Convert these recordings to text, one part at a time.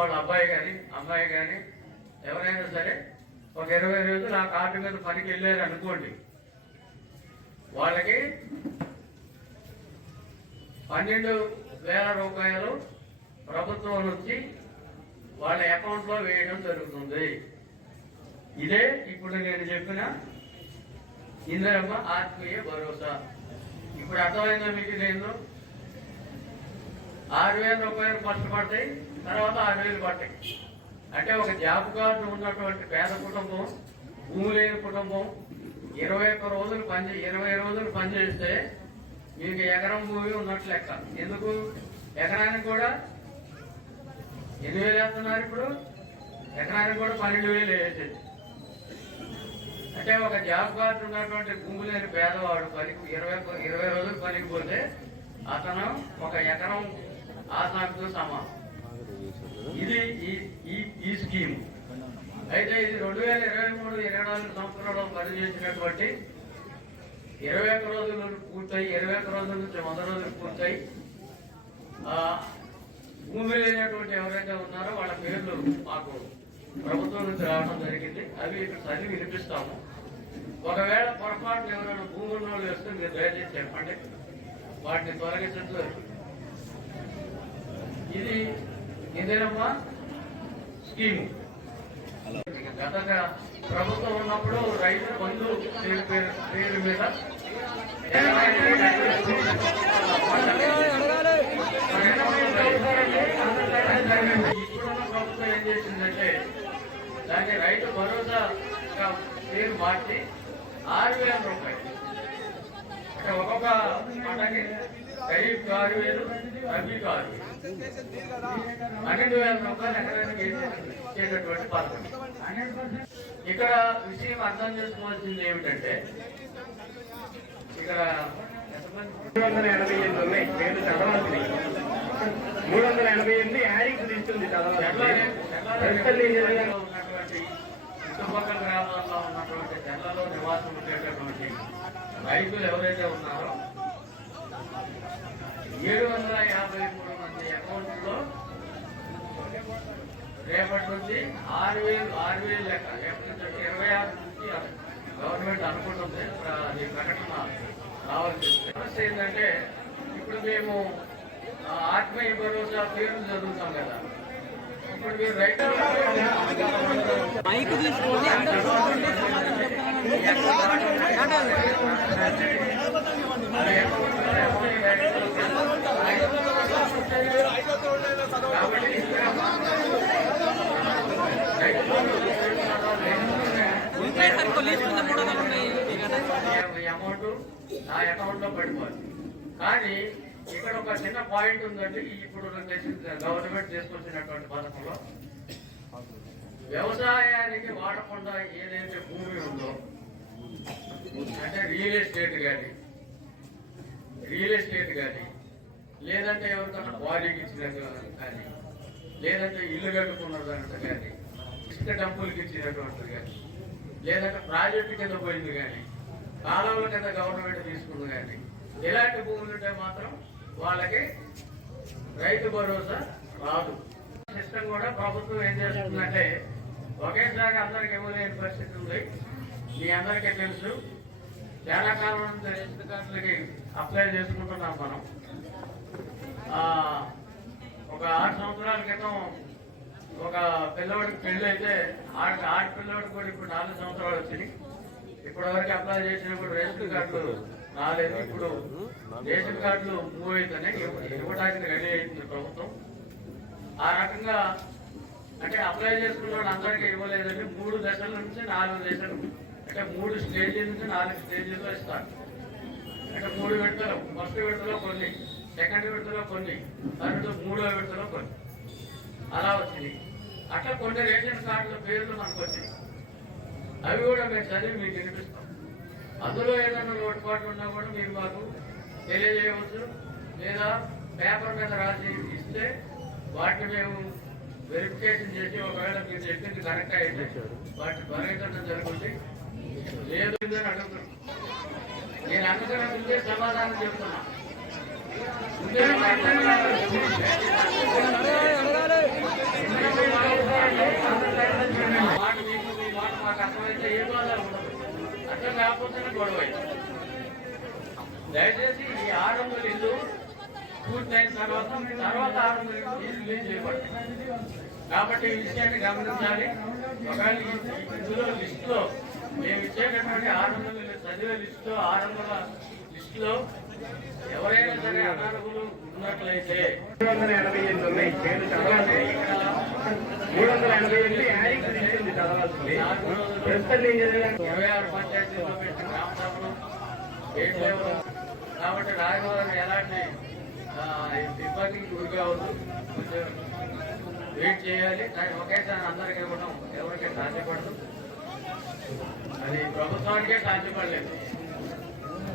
వాళ్ళ అబ్బాయి కానీ అమ్మాయి కానీ ఎవరైనా సరే ఒక ఇరవై రోజులు ఆ కార్డు మీద పనికి వెళ్ళారు అనుకోండి. వాళ్ళకి పన్నెండు వేల రూపాయలు ప్రభుత్వం నుంచి వాళ్ళ అకౌంట్లో వేయడం జరుగుతుంది. ఇదే ఇప్పుడు నేను చెప్పిన ఇందిరమ్మ ఆత్మీయ భరోసా. ఇప్పుడు అర్థమైందా మీకు నేను? ఆరు వేల రూపాయలు ఫస్ట్ పడతాయి తర్వాత ఆరు వేలు పట్టాయి అంటే ఒక జాబ్ కార్డు ఉన్నటువంటి పేద కుటుంబం భూమి లేని కుటుంబం ఇరవై ఒక్క రోజులు పని ఇరవై రోజులు పనిచేస్తే మీకు ఎకరం భూమి ఉన్నట్లు లెక్క. ఎందుకు? ఎకరానికి కూడా ఎన్ని వేలు వేస్తున్నారు ఇప్పుడు? ఎకరానికి కూడా పన్నెండు వేలు వేసేది అంటే ఒక జాబ్ కార్డు ఉన్నటువంటి భూమి లేని పేదవాడు పనికి ఇరవై ఇరవై రోజులు పనికి పోతే అతను ఒక ఎకరం ఆసనాకు సమానం. ఇది ఈ- ఈ ఈ స్కీమ్. అయితే ఇది రెండు వేల ఇరవై మూడు ఇరవై నాలుగు సంవత్సరంలో పనిచేసినటువంటి ఇరవై ఒక్క రోజులు పూర్తయి ఇరవై ఒక్క రోజుల నుంచి వంద రోజులు పూర్తయి భూమి లేనటువంటి ఎవరైతే ఉన్నారో వాళ్ళ పేర్లు మాకు ప్రభుత్వం నుంచి రావడం జరిగింది. అవి ఇక్కడ చదివి వినిపిస్తాము. ఒకవేళ పొరపాటున ఎవరైనా భూమి ఉన్న వాళ్ళు వస్తే మీరు దయచేసి చెప్పండి. వాటిని తొలగించట్లు ఇది ఇదేనమ్మా స్కీము. గతంగా ప్రభుత్వం ఉన్నప్పుడు రైతు బంధు పేరు పేరు మీద ఇప్పుడున్న ప్రభుత్వం ఏం చేసిందంటే దాన్ని రైతు భరోసా పేరు మార్చి ఆరు వేల రూపాయలు. అంటే ఒక్కొక్క పంటకి ఖరీఫ్ ఆరు వేలు ఆరు వేలు పన్నెండు వేల రూపాయలు ఎకరానికి ఇచ్చేటటువంటి పథకం ఇక్కడ విషయం అర్థం చేసుకోవాల్సింది ఏమిటంటే ఇక్కడ మూడు వందల ఎనభై ఎనిమిది ఉన్నాయి. మూడు వందల ఎనభై ఎనిమిది యాడికి తీస్తుంది? ఉన్నటువంటి చుట్టుపక్కల గ్రామాల్లో ఉన్నటువంటి తెల్లలో నివాసం ఉండేటటువంటి రైతులు ఎవరైతే ఉన్నారో ఏడు వందల యాభై మూడు మంది అకౌంట్లో రేపటి నుంచి ఆరు వేలు ఆరు వేలు లెక్క రేపటి నుంచి ఇరవై ఆరు నుంచి గవర్నమెంట్ అనుకుంటుంది అది ప్రకటన రావాల్సి సమస్య ఏంటంటే ఇప్పుడు మేము ఆత్మీయ భరోసా పేర్లు చదువుతాం కదా. ఇప్పుడు మీరు రైతు మైక్ తీసుకోండి అందరూ చూడండి ఉంటాయి సార్ ఇంకో లిస్ట్ ఉంది మూడు వందలు ఉన్నాయి ఈ అమౌంట్ నా అకౌంట్లో పడిపోతుంది కానీ ఇక్కడ ఒక చిన్న పాయింట్ ఉందండి ఇప్పుడు గవర్నమెంట్ తీసుకొచ్చినటువంటి పథకంలో. వ్యవసాయానికి వాడకుండా ఏదైతే భూమి ఉందో అంటే రియల్ ఎస్టేట్ కానీ రియల్ ఎస్టేట్ కానీ లేదంటే ఎవరికన్నా బాడీకి ఇచ్చినట్టు కానీ లేదంటే ఇల్లు కట్టుకున్నదంట కానీ ఇసుక డబ్బులకి ఇచ్చినటువంటిది కానీ లేదంటే ప్రాజెక్టు కింద పోయింది కానీ కాలంలో కింద గవర్నమెంట్ తీసుకుంది కానీ ఇలాంటి భూములు ఉంటే మాత్రం వాళ్ళకి రైతు భరోసా రాదు. సిస్టమ్ కూడా ప్రభుత్వం ఏం చేస్తుందంటే ఒకేసారి అందరికి ఇవ్వలేని పరిస్థితి ఉంది. మీ అందరికీ తెలుసు చాలా కాలం నుంచి రేషన్ కార్డులకి అప్లై చేసుకుంటున్నాం మనం. ఒక ఆరు సంవత్సరాల క్రితం ఒక పిల్లవాడికి పెళ్ళి అయితే ఆడ ఆడ పిల్లవాడికి కూడా ఇప్పుడు నాలుగు సంవత్సరాలు వచ్చినాయి. ఇప్పటి వరకు అప్లై చేసినప్పుడు రేషన్ కార్డులు రాలేదు. ఇప్పుడు రేషన్ కార్డులు మూవ్ అవుతున్నాయి ఇవ్వడానికి రెడీ అయింది ప్రభుత్వం. ఆ రకంగా అంటే అప్లై చేసుకున్న వాళ్ళు అందరికీ ఇవ్వలేదండి మూడు దశల నుంచి నాలుగు దశలు అంటే మూడు స్టేజీల నుంచి నాలుగు స్టేజీల్లో ఇస్తారు. అంటే మూడు విడతలు ఫస్ట్ విడతలో కొన్ని సెకండ్ విడతలో కొన్ని థర్డ్ మూడో విడతలో కొన్ని. అలా వచ్చింది అట్లా కొన్ని రేషన్ కార్డుల పేర్లు మనకు వచ్చింది అవి కూడా మేము చదివి మీకు వినిపిస్తాం. అందులో ఏదైనా లోటుపాటు ఉన్నా కూడా మీరు మాకు తెలియజేయవచ్చు. లేదా పేపర్ మీద రాసి ఇస్తే వాటిని మేము వెరిఫికేషన్ చేసి ఒకవేళ మీరు చెప్పింది కరెక్ట్ అయితే వాటిని తొలగించడం జరుగుతుంది. లేదు అని అడుగుతున్నాం. నేను అందుకనే ముందే సమాధానం చెప్తున్నా ముందే అర్థమైతే ఏ బాధ ఉండదు. అర్థం కాకపోతేనే గొడవ. దయచేసి ఈ ఆరు వందల ఇల్లు పూర్తయిన తర్వాత తర్వాత ఆరు వందల ఇల్లు రిలీజ్ చేయబడతాయి కాబట్టి ఈ విషయాన్ని గమనించాలి. ఒకవేళ ఇందులో లిస్టులో మేము ఇచ్చేటటువంటి ఆరు వందల చదివే లిస్టులో ఆరు వందల లిస్టులో ఎవరైనా సరే అనార్హులు ఉన్నట్లయితే మూడు వందల ఎనభై ఎనిమిది ఉన్నాయి. మూడు వందల ఎనభై ఎనిమిది నుంచి చదవాల్సింది ప్రస్తుతం నేను చదివాను ఇరవై ఆరు పంచాయతీల్లో గ్రామ సభలు స్టేట్ లెవెల్ కాబట్టి రాజభవన్ ఎలాంటి ఇబ్బందికి గురి కావద్దు. కొంచెం వెయిట్ చేయాలి. కానీ ఒకేసారి అందరికీ ఇవ్వడం ఎవరికి సాధ్యపడదు. అది ప్రభుత్వానికే సాధ్యపడలేదు.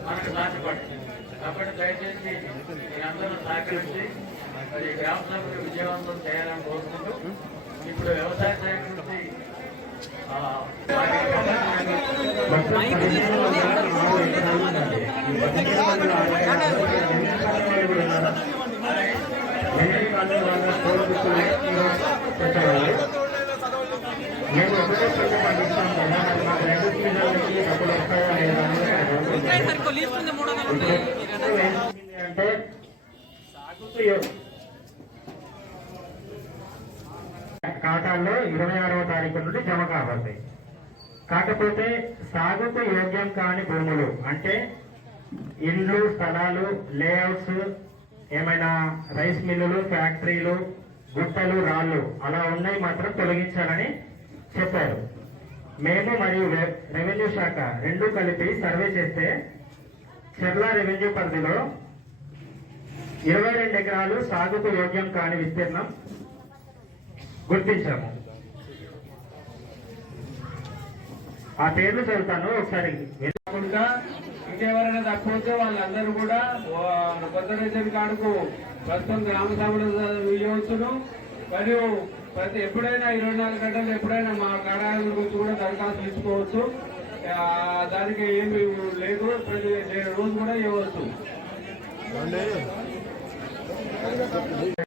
మనకు సాధ్యపడదు కాబట్టి దయచేసి మీరందరూ సహకరించి మరి గ్రామ సభను విజయవంతం చేయాలని కోరుకుంటూ ఇప్పుడు వ్యవసాయ శాఖ నుంచి ఆ, వారి నేను ఒకటే కదా రెండు డబ్బులు వస్తాయా లేదా అంటే ఖాతాల్లో ఇరవై ఆరవ తారీఖు నుండి జమ కావాలి. కాకపోతే సాగుకు యోగ్యం కాని భూములు అంటే ఇండ్లు స్థలాలు లేఅవుట్స్ ఏమైనా రైస్ మిల్లులు ఫ్యాక్టరీలు గుట్టలు రాళ్ళు అలా ఉన్నాయి మాత్రం తొలగించాలని చెప్పారు. మేము మరియు రెవెన్యూ శాఖ రెండు కలిపి సర్వే చేస్తే చెర్ల రెవెన్యూ పరిధిలో ఇరవై రెండు ఎకరాలు సాగుకు యోగ్యం కాని విస్తీర్ణం గుర్తించాము. ఆ పేర్లు చదువుతాను ఒకసారి. కాకుండా ఇంకెవరైనా తక్కువ వాళ్ళందరూ కూడా కొత్త రేషన్ కార్డుకు ప్రస్తుతం గ్రామ సభలు ఇవ్వచ్చును మరియు ప్రతి ఎప్పుడైనా ఇరవై నాలుగు గంటలు ఎప్పుడైనా మా కార్యాలయం గురించి కూడా దరఖాస్తు తీసుకోవచ్చు. దానికి ఏమి లేదు ప్రతి రోజు కూడా ఇవ్వచ్చు.